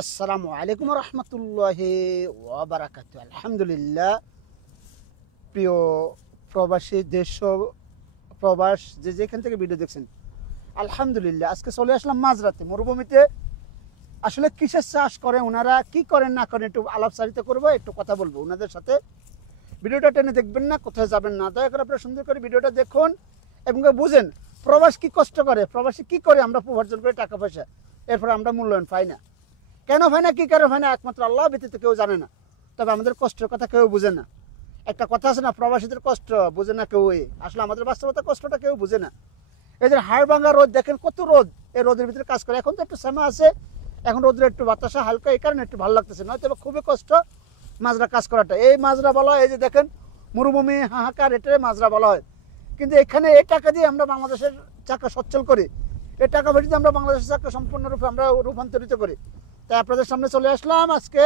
আসসালামু আলাইকুম রহমতুল্লাহি ওয়া বারাকাতুহু। আলহামদুলিল্লাহ, প্রিয় প্রবাসী দেশ প্রবাস যে যেখান থেকে ভিডিও দেখছেন, আলহামদুলিল্লাহ আজকে চলে আসলাম মাঝরাতে মরুভূমিতে। আসলে কিসের চাষ করে ওনারা, কি করেন না করেন, একটু আলাপচারিতা করবো, একটু কথা বলবো ওনাদের সাথে। ভিডিওটা টেনে দেখবেন না, কোথায় যাবেন না, দয়া করে আপনারা সুন্দর করে ভিডিওটা দেখুন এবং বুঝেন প্রবাস কি কষ্ট করে, প্রবাসী কি করে আমরা উপার্জন করে টাকা পয়সা, এরপর আমরা মূল্যায়ন পাই না। কেন হয় না, কি কারণে হয় না, একমাত্র আল্লাহ ব্যতীত কেউ জানে না। তবে আমাদের কষ্টের কথা কেউ বুঝে না। একটা কথা আছে না, প্রবাসীদের কষ্ট বুঝে না কেউ। আসলে আমাদের বাস্তবতা কষ্টটা কেউ বুঝে না। এই যে হাড় ভাঙা রোদ দেখেন, কত রোদ, এই রোদের ভিতরে কাজ করে। এখন তো একটু সময় আছে, এখন রোদের একটু বাতাসা হালকা, এই কারণে একটু ভালো লাগতেছে, নয়তো খুবই কষ্ট মাজরা কাজ করাটা। এই মাজরা বলা হয়, এই যে দেখেন মরুভূমি হাহাকার, এটাই মাজরা বলা হয়। কিন্তু এখানে এই টাকা দিয়ে আমরা বাংলাদেশের চাকা সচ্ছল করি, এই টাকা ভেটিতে আমরা বাংলাদেশের চাকা সম্পূর্ণরূপে আমরা রূপান্তরিত করি। তাই আপনাদের সামনে চলে আসলাম আজকে।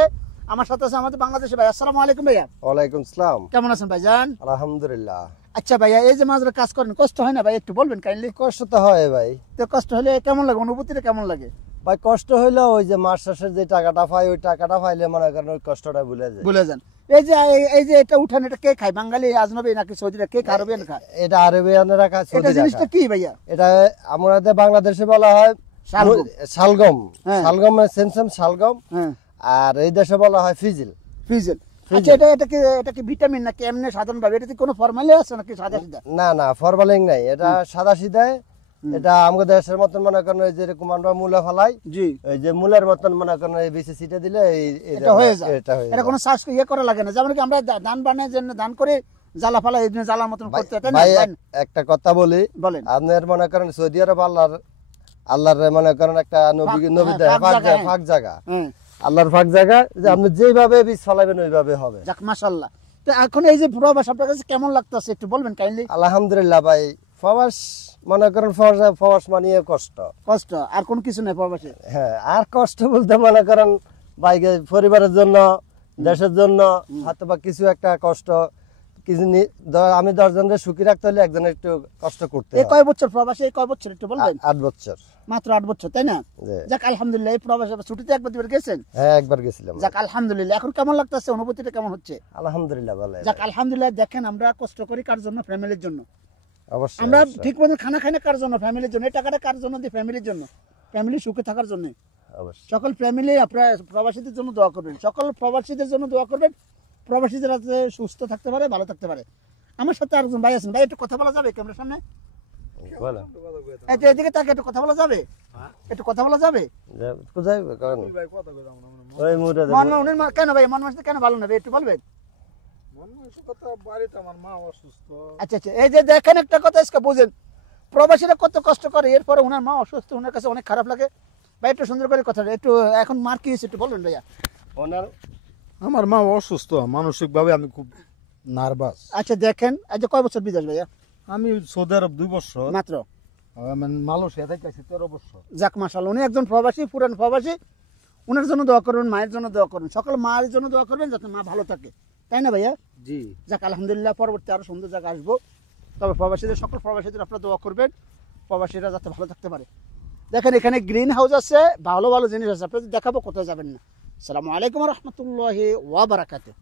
আমার সাথে আছে আমাদের বাংলাদেশে ভাই। আসসালামু আলাইকুম ভাইয়া। ওয়ালাইকুম সালাম। কেমন আছেন ভাইজান? আলহামদুলিল্লাহ। আচ্ছা ভাইয়া, এই যে মাজরা কাজ করেন, কষ্ট হয় না ভাই? একটু বলবেন কাইন্ডলি। কষ্ট তো হয় ভাই। তো কষ্ট হলে কেমন লাগে, অনুভূতিটা কেমন লাগে ভাই? কষ্ট হইলো ওই যে মাস শেষের যে টাকাটা পাই, ওই টাকাটা পাইলে মনে করেন ওই কষ্টটা ভুলে যায়। ভুলে যান। এই যে এটা উঠান, এটা কে খায়? বাঙালি, আজনবী নাকি সৌদিরা? কে খায়? আরবিয়ান খায়? এটা আরবিয়ানরা খায়। এটা জিনিসটা কি ভাইয়া? এটা আমাদের বাংলাদেশে বলা হয় শালগম। শালগম। হ্যাঁ। শালগম সেম সেম শালগম। হ্যাঁ। আর এই দেশে বলা হয় ফিজিল। ফিজেল। আচ্ছা, এটা কি ভিটামিন নাকি এমনি সাধারণ ভাবে? এটাতে কোনো ফরমালি আছে নাকি সাদা সিধা? না না, ফরমালিন নাই, এটা সাদা সিধাই। এটা আমাদের দেশের মতন মনে করেন ওই যেরকম আমরা মূলা ফলাই, জি, ওই যে মূলের মতন মনে করেন এই বিচি ছিটে দিলে এটা হয়ে যায়। এটা হয়ে এটা যায়। কোনো চাষ ইয়ে করা লাগে না, যেমন কি আমরা ধান বানাই জন্য ধান করে জ্বালা ফালা এই জ্বালার মতন করতে, তাই না? ভাই একটা কথা বলি, বলেন। আপনার মনে করেন সৌদি আরব আল্লাহর মনে করেন একটা নবী দেয় ফাঁক জায়গা, আল্লাহর ফাঁক জায়গা, যে আপনি যেভাবে বীজ ফলাবেন ওইভাবে হবে। যাক মাশাআল্লাহ। তো এখন এই যে প্রবাস আপনার কাছে কেমন লাগতেছে একটু বলবেন কাইন্ডলি। আলহামদুলিল্লাহ ভাই। প্রবাস মনে করেন প্রবাস মানিয়ে কষ্ট। কষ্ট আর কোন কিছু নেই প্রবাসে। হ্যাঁ, আর কষ্ট বলতে মনে করেন বাইকে পরিবারের জন্য, দেশের জন্য হয়তো বা কিছু একটা কষ্ট। কিছু আমি 10 জনের সুখী রাখতে হলে একজনের একটু কষ্ট করতে এই হয়। কয় বছর প্রবাসে? এই কয় বছর একটু বলবেন। 8 বছর। মাত্র 8 বছর, তাই না? যাক আলহামদুলিল্লাহ। এই প্রবাসে ছুটিতে একবার দুবার গেছেন? হ্যাঁ, একবার গেছিলাম। যাক আলহামদুলিল্লাহ। এখন কেমন লাগতেছে, অনুভূতিটা কেমন হচ্ছে? আলহামদুলিল্লাহ ভালো। যাক আলহামদুলিল্লাহ। দেখেন আমরা কষ্ট করি কার জন্য? ফ্যামিলির জন্য। অবশ্যই। আমরা ঠিক মতো খানা খাই না কার জন্য? ফ্যামিলির জন্য। এই টাকাটা কার জন্য দিই? ফ্যামিলির জন্য, ফ্যামিলি সুখে থাকার জন্য। অবশ্যই। সকল ফ্যামিলি আপনারা প্রবাসীদের জন্য দোয়া করবেন, সকল প্রবাসীদের জন্য দোয়া করবেন, প্রবাসীদের যাতে সুস্থ থাকতে পারে, ভালো থাকতে পারে। আমার সাথে আরেকজন ভাই আছেন। ভাই একটু কথা বলা যাবে ক্যামেরার সামনে? বলো। এই যে এদিকে তাকে একটু কথা বলা যাবে? একটু কথা বলা যাবে? কোথায় কারণ ওই মুড়ে কেন ভাই মন মানসিকতা কেন ভালো না ভাই? একটু বলবেন। আচ্ছা আচ্ছা, এই যে দেখেন একটা কথা আজকে বুঝেন, প্রবাসীরা কত কষ্ট করে, এরপরে ওনার মা অসুস্থ, ওনার কাছে অনেক খারাপ লাগে। ভাই একটু সুন্দর করে কথা একটু, এখন মার কি হয়েছে একটু বলবেন ভাইয়া। আমার মা অসুস্থ, মানসিক ভাবে আমি খুব নার্ভাস। আচ্ছা দেখেন, আচ্ছা কয় বছর বিদেশ ভাইয়া? আমি সৌদি আরব 2 বছর, মাত্র। মালয়েশিয়া থেকে 13 বছর। যাক মাশাআল্লাহ, উনি একজন প্রবাসী, পুরান প্রবাসী। ওনার জন্য দোয়া করবেন, মায়ের জন্য দোয়া করবেন, সকল মায়ের জন্য দোয়া করবেন যাতে মা ভালো থাকে, তাই না ভাইয়া? জি। যাক আলহামদুলিল্লাহ। পরবর্তী আরো সুন্দর জায়গা আসবো। তবে প্রবাসীদের, সকল প্রবাসীদের আপনারা দোয়া করবেন, প্রবাসীরা যাতে ভালো থাকতে পারে। দেখেন এখানে গ্রিন হাউস আছে, ভালো ভালো জিনিস আছে, আপনাদের দেখাবো, কোথায় যাবেন না। আসসালামু আলাইকুম রহমতুল্লাহি ওয়া বারাকাতুহু।